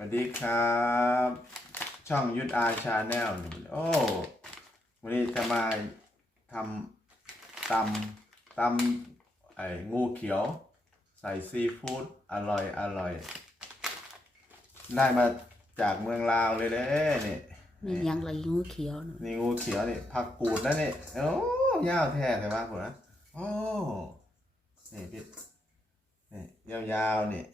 สวัสดีครับ ช่องยุทธอาชาแนลโอ้วันนี้จะมาทำตำตำไอ้งูเขียว ใส่ซีฟู้ดอร่อยอร่อย ได้มาจากเมืองลาวเลยเด้นี่นี่ยังไรงูเขียวน่ะนี่งูเขียวนี่ผักกูดนะนี่โอ้ยาวแท้เลยว่าผมนะโอ้นี่พี่นี่ยาวๆนี่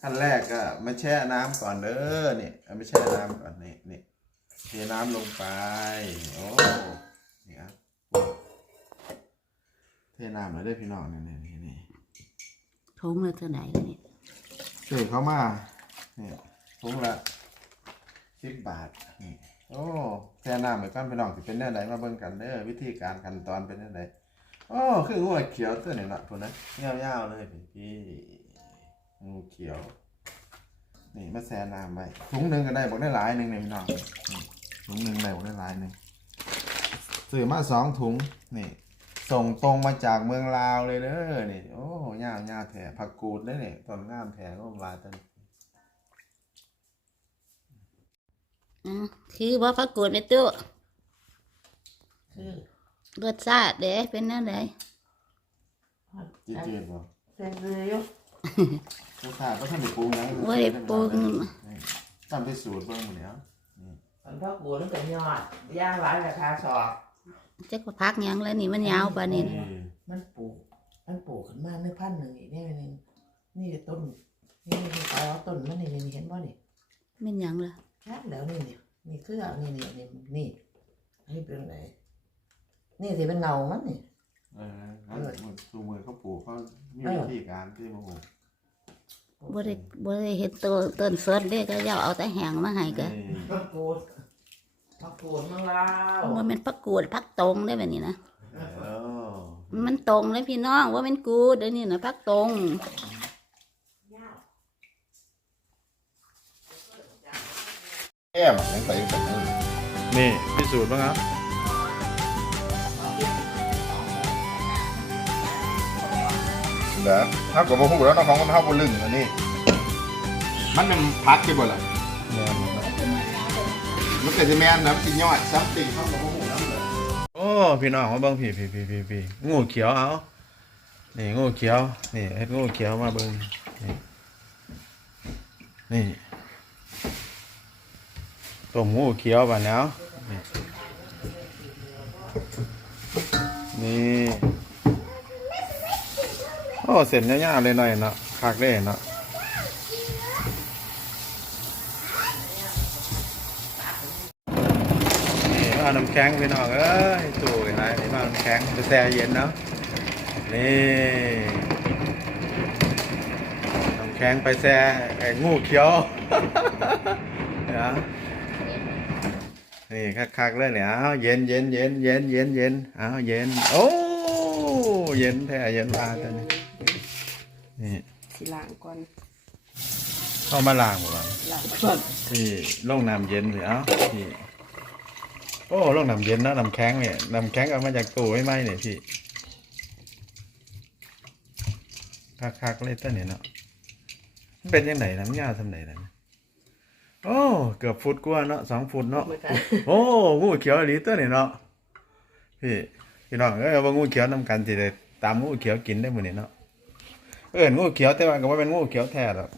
ขั้นแรกก็มาแช่น้ำก่อนเด้อนี่เอามาแช่น้ำก่อนนี่นี่เทน้ำลงไปโอ้นี่ครับโอ้เทน้ำเลยได้อพี่น้องนี่นี่นี่นี่ทงเลยเท่าไหร่แล้วเนี่ยช่วยเขามานี่ถุงละสิบบาทนี่โอ้แช่น้ำเหมือนกันพี่น้องจะเป็นแน่ไหนมาเบิ่งกันเด้อวิธีการขั้นตอนเป็นแน่ไหนโอ้คืองูเขียวตัวนี้เนาะพุ่นนะยาวๆเลยพี่พี่ งูเขียว นี่มาแช่น้ำไว้ถุงหนึ่งก็ได้บอกได้หลายหนึ่งเนี่ยพี่น้องนี่ถุงหนึ่งได้บอกได้หลายหนึ่งซื้อมาสองถุงนี่ ส่งตรงมาจากเมืองลาวเลยเด้อนี่โอ้ย่าย่าแถผักกูดเด้อนี่ต้นงามแถก็วาตันอะคือว่าพักกูดในตู้คือรสชาติเด้เป็นแนั่นไดจีเจียบบ่แซ่บเลยอยู่ รสชาติก็ท่านได้ปรุงนะว่ได้ปรุง นี่จำไปสูตรเบิ่งหมดแล้วนี่มันพักบัวนั่นก็ยอดย่างหลายราคาสอบ จักว่าพักหยังแล้วนี่มันยาวปานนี้ นี่มันปลูก มันปลูกขึ้นมาในพันหนึ่งอีกนี่นึงนี่ก็ต้น นี่นี่เอาต้นมันนี่นี่เห็นบ่นี่ม่นหยังล่ะชัดแล้วนี่นี่นี่คือเอานี่นี่นี่นี่ให้เป็นไหนนี่สิเป็นเงามันนี่ เอองั้นมันสูมือเขาปลูกเขามีเออวิธีการที่มาปลูกบ่ได้บ่ได้เห็นตัวต้นสดเด้ก็อย่าเอาแต่แห้งมาให้ก็นี่พักกูดพักกูดเมืองลาวว่ามันพักกูดพักตรงได้แบบนี้นะเออมันตรงเลยพี่น้องว่ามันกูดเดี๋ยวนี้นะพักตรงแก้มยังใส่แบบนี้นี่พิสูจน์บ้างครับ เด้อถ้ากับว่าพูดแล้วน้องของมันเท่าบนลึงอันนี้มันเป็นพักที่บ่ล่ะมันเป็นแมนนะมันสิยอดซับติเข้ากับว่าพูดแล้วเลยโอ้พี่น้องมาเบิ่งพี่พี่พี่พี่พี่งูเขียวเอานี่งูเขียวนี่เฮ็ดงูเขียวมาเบิ่งนี่นี่ต้มงูเขียวบาดแล้วนี่นี่โอ้เสร็จยาวๆเลยหน่อยเนาะคักเลยเนาะนี่มาเอาน้ำแข็งพี่น้องเอ้ยตู้ยไรนี่มาน้ำแข็งไปแช่เย็นเนาะนี่น้ำแข็งไปแช่ไอ้งูเขียวเดี๋ยวนี่คักๆเลยเนี่ยเอาเย็นเย็นเย็นเย็นเย็นเย็นเอาเย็นโอ้เย็นแท้เย็นมาตอน นี้นี่สิล้างก่อนเข้ามาล้างหมดแล้วล้างก่อนพี่ลงน้ำเย็นสิเอ้าพี่โอ้ลงน้ำเย็นนะน้ำแข็งเนี่ยน้ำแข็งเอามาจากตู้ไม่ไหมเนี่ยพี่คักๆเลยต้นเนี่ยเนาะมันเป็นยังไงน้ำยาทำไหนล่ะเนี่ยโอ้เกือบฟุตกว่าเนาะสองฟุตเนาะเหมือนกันโอ้งูเขียวอีหลีตัวเนี่ยเนาะพี่พี่น้องเอ้ยว่างูเขียวน้ำกันสิได้ตามงูเขียวกินได้หมดเนี่ยเนาะ เอิ้นงูเขียวแต่ว่าก็ว่าเป็นงูเขียวแท้หรอก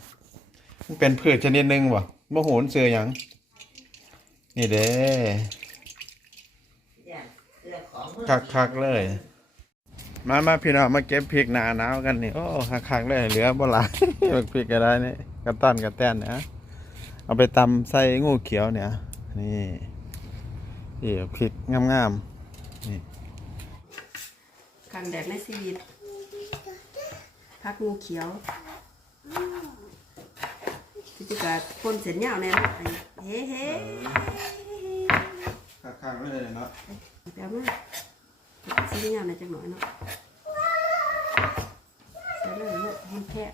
มันเป็นพืชชนิดหนึ่งวะโมโหนเสือหยังนี่เด้คักคักๆเลย มามาพี่น้องมาเก็บพริกหนาหนาวกันนี่โอ้คักคักๆเลยเหลือบ่หลายบักพริกอะไรนี่กระต้อนกระแตนเนี่ยเอาไปตำใส่งูเขียวเนี่ย นี่นี่พริกงามๆครั้งแรกในชีวิต พักงูเขียวที่จะกะคนเส้นยาวแน่นะเฮ้เฮ้คักๆเลยเนาะแป๊บนึงเส้นยาวหน่อยจังหน่อยเนาะใส่เลยเนาะมันแค่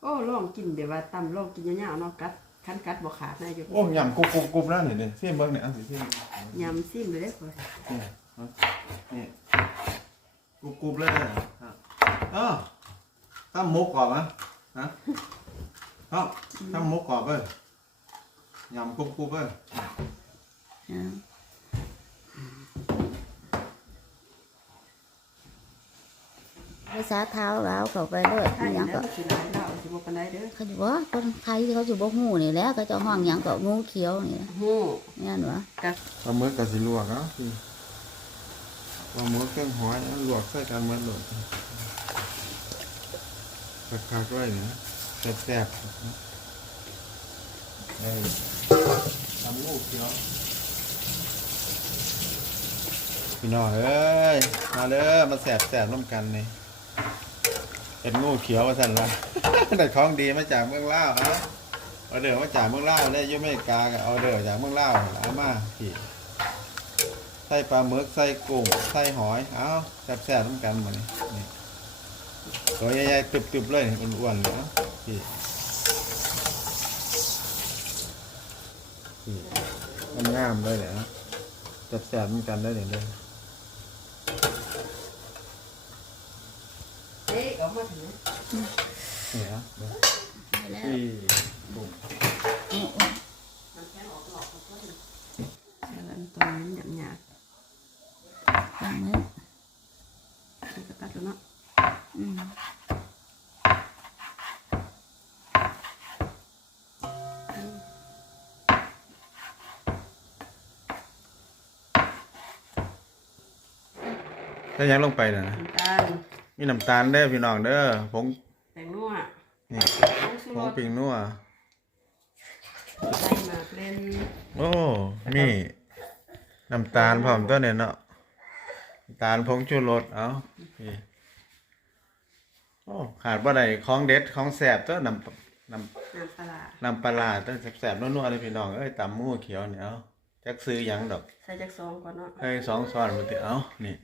โอ้ลองกินแบบว่าตำลองกินยาวๆเนาะกัดคันกัดบ่ขาดนะอยู่โอ้ยำกรุบกรุบกรุบแล้วนี่นี่เสียมเบิ้งเนี่ยเอันสิเสียมยำซิมเลยเด้อข่อยนี่กรุบกรุบเลยนะ เออตั้มมุกก่อนมะฮะทชอบทำหมูกรอบเอ้ยยำกรุบกรุบเอ้ยอ่าภาษาเท้าแล้วเข้าไปเลยถ้าอหย่ายังงนั้ก็นสิหลายแล้วสิบ่ปานใดเด้อเขาจะว่าคนไทยที่เขาจะบอกงูนี่แหล้วก็จะห้องหยังก็งูเขียวนี่นะฮู้นี่นวะกับปลาหมึกกับสิลวกเนาะพี่ปลาหมึกเครื่องหอยเอาลวกใส่กันหมดเลย คักๆด้วยนี่แซ่บๆได้ทำงูเขียวพี่น้องเอ้ย มาเด้อมาแสบแสบๆร่วมกันนี่เป็นงูเขียวมาสั่นละได้ของดีมาจากเมืองลาวเอาเอาเด้อมาจากเมืองลาวได้ยุ่ไม่กาก็เอาเด้อจากเมืองลาวเอามาพี่ใส่ปลาหมึกใส่กุ้งใส่หอย เอาแสบแสบๆร่วมกันหมดนี่ ตัวใหญ่ๆตึบๆเลยนี่อ้วนๆเลยเนาะพี่พี่มันงามเลยเนี่ยนะแสบๆร่วมกันได้เนี่ยเด้อเอ๊ะเอามาถึงเนี่ยนะเด้อไปแล้วพี่กุ้งอืมมันแค่ออกหลอกมันก็ใช่แล้วตอนนี้หยาบ ๆฟังไหม ๆมันก็ตัดแล้วเนาะ อืม ถ้ายังลงไปนะน้ำตาลมีน้ำตาลเด้อพี่น้องเด้อผงแป้งนัวนี่ผงชูผรงสปิงนัวใส่หมากเล่นโอ้มีน้ำตาลพร้อมตัวเนี่ยเนาะน้ำตาลผงชูรสเอานี่ โอ้ขาดบ่ได้ของเด็ดของแสบตัวน้ำน้ำน้ำปลาร้าน้ำปลาร้าตัวแสบๆนัวๆเลยพี่น้องเอ้ยตำหมูเขียวเนี่ยเอาจักซื้อหยังดอก ใส่จักซองก่อนเนาะเอ้ยสองช้อนมาติเอานี่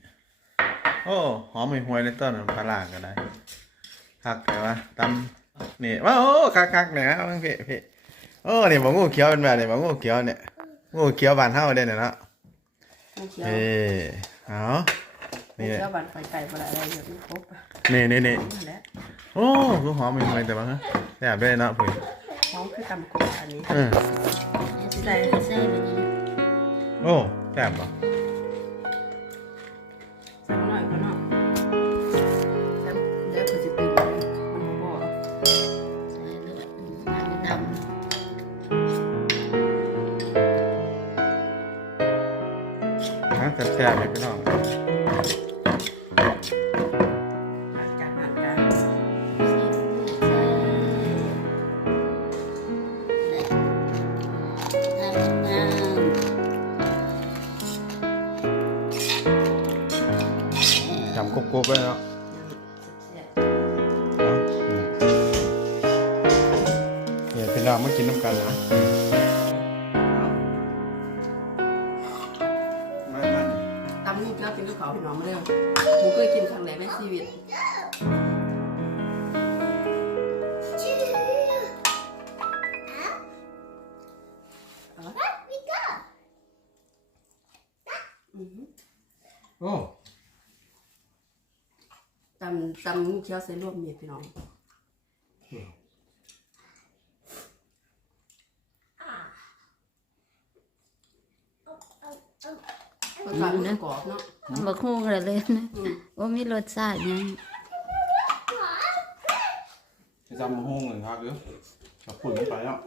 โอ้หอมห่วยๆในต้นน้ำปลาร้าก็ได้คักแต่ว่าตำนี่ว้าวโอ้คักๆเนี่ยนะเพ่เพ่โอ้นี่บ่งูเขียวเป็นแบบนี่บ่งูเขียวเนี่ยงูเขียวบานเฮาเด้เนี่ยเนาะงูเขียว เอ้เอา งูนี่เขียวบันไฟไก่ปลาอะไรแบบนี้ครบอะนี่นี่นี่นั่นแหละโอ้คือหอมห่วยๆแต่ว่าฮะแซ่บด้วยเนาะพี่หอมคือตำกุดอันนี้เออใส่ใส่แบบนี้โอ้แซ่บป่ะใส่หน่อยก็เนาะใส่เดี๋ยวเขาจะตื่นเลยมันบ่พอใส่เลยน้ำดำฮะแซ่บๆเลยพี่น้อง จำกรุบๆเลยเนาะเสียบเอาเนี่ยพี่น้องมากินน้ำกันนะเอามามาตำนี่ก็เป็นกับเขาพี่น้องมาเด้อหมูเคยกินครั้งแรกในชีวิตเอาวะอือหือโอ้ ตำตำงูเขียวใส่รวมเมียพี่น้องก็ทำเนื้อกรอบเนาะบักฮู้กันเลยนะว่ามีรสชาติยังจะจำมาห้องหนึ่งครับเดี๋ยวกับปุ่นไปแล้ว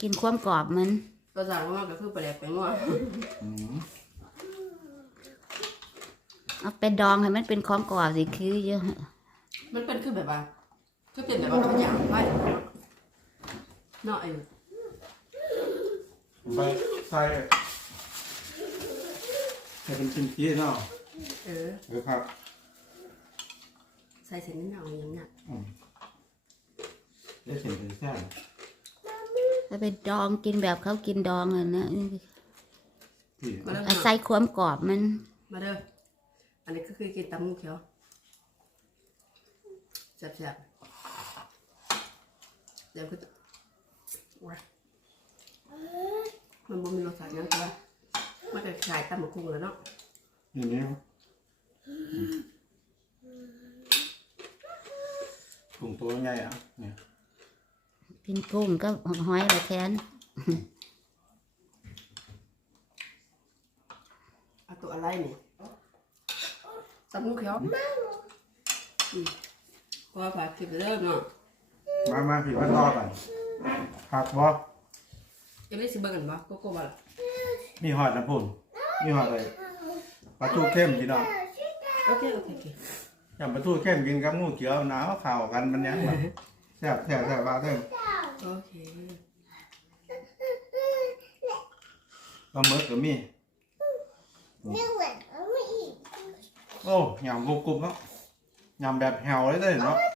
กินความกรอบมันก็สั่งว่าก็คือปลาแดกไปงัวอืม เอาไปดองให้มันเป็นของกรอบสิคือเยอะมันเป็นคือแบบว่า คือเป็นแบบว่าขยะไว้เนาะไอ้ไปใส่ใส่เป็นชิ้นที่เนาะเออเออครับใส่เส้นนิดหน่อยอย่างเงี้ยอืมได้เสียงเป็นแซ่บถ้าไปดองกินแบบเขากินดองอะนะพี่ มาเด้ออาศัยความกรอบมันมาเด้อ อันนี้ก็คือกินตำงูเขียวแซ่บๆเดี๋ยวก็จะว้ายมันบ่มีรสชาติหยังแต่ว่ามันก็คล้ายตำมะกุ้งแล้วเนาะอย่างนี้ถุงตัวใหญ่อะเนี่ยกินกุ้งก็หอยละแทนเอาตัวอะไรนี่ตำลูกเขียวอืมพอผ่าคลิปเริ่มเนาะมามาผิดวันรอก่อนผักบ่ยังไม่ได้สิเบิ่งกันบ่โกโก้บ่ล่ะมีหอดน้ำพุ่นมีหอดเลยปลาทูเข้มพี่น้องโอเคโอเคโอเคอย่างปลาทูเข้มกินกับงูเขียวหนาวข่าวกันมันยังแบบแซ่บแซ่บแซ่บว่าเด้อโอเคปลาหมึกก็มีโอ้ ยำกรุบๆเนาะย